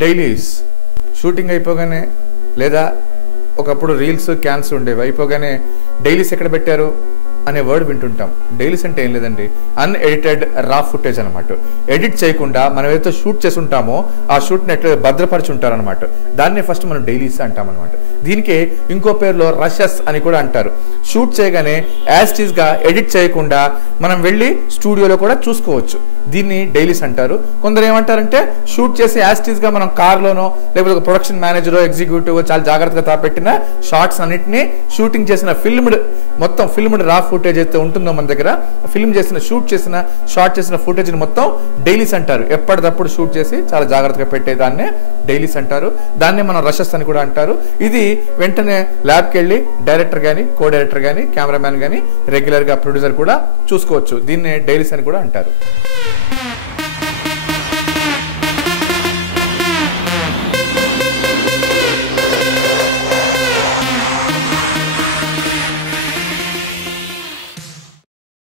Dailies shooting అయిపోగానే లేదా ఒకప్పుడు రీల్స్ క్యాన్స్ ఉండేవి, అయిపోగానే డైలీస్ ఎక్కడ పెట్టారు అనే వర్డ్ వింటుంటాం. డైలీస్ అంటే ఏం లేదండి, అన్ఎడిటెడ్ రా ఫుటేజ్ అనమాట. ఎడిట్ చేయకుండా మనం ఏదైతే షూట్ చేసి ఉంటామో ఆ షూట్ని ఎట్లా భద్రపరిచి ఉంటారనమాట. దాన్నే ఫస్ట్ మనం డైలీస్ అంటాం అనమాట. దీనికి ఇంకో పేరులో రషెస్ అని కూడా అంటారు. షూట్ చేయగానే యాజ్ ఇట్ ఈస్గా ఎడిట్ చేయకుండా మనం వెళ్ళి స్టూడియోలో కూడా చూసుకోవచ్చు. దీన్ని డైలీస్ అంటారు. కొందరు ఏమంటారంటే షూట్ చేసి యాజ్ ఇట్ ఈస్గా మనం కార్లోనో లేకపోతే ఒక ప్రొడక్షన్ మేనేజరో ఎగ్జిక్యూటివ్ చాలా జాగ్రత్తగా తాపెట్టిన షార్ట్స్ అన్నిటిని షూటింగ్ చేసిన మొత్తం ఫిల్మ్డ్ రా ఫుటేజ్ అయితే ఉంటుందో మన దగ్గర, ఫిల్మ్ చేసిన షార్ట్ చేసిన ఫుటేజ్ని మొత్తం డైలీస్ అంటారు. ఎప్పటికప్పుడు షూట్ చేసి చాలా జాగ్రత్తగా పెట్టేదాన్నే డైలీస్ అంటారు. దాన్నే మనం రషెస్ అని కూడా అంటారు. ఇది వెంటనే ల్యాబ్కి వెళ్ళి డైరెక్టర్ కానీ కో డైరెక్టర్ కానీ కెమెరామ్యాన్ కానీ రెగ్యులర్గా ప్రొడ్యూసర్ కూడా చూసుకోవచ్చు. దీన్నే డైలీస్ అని కూడా అంటారు.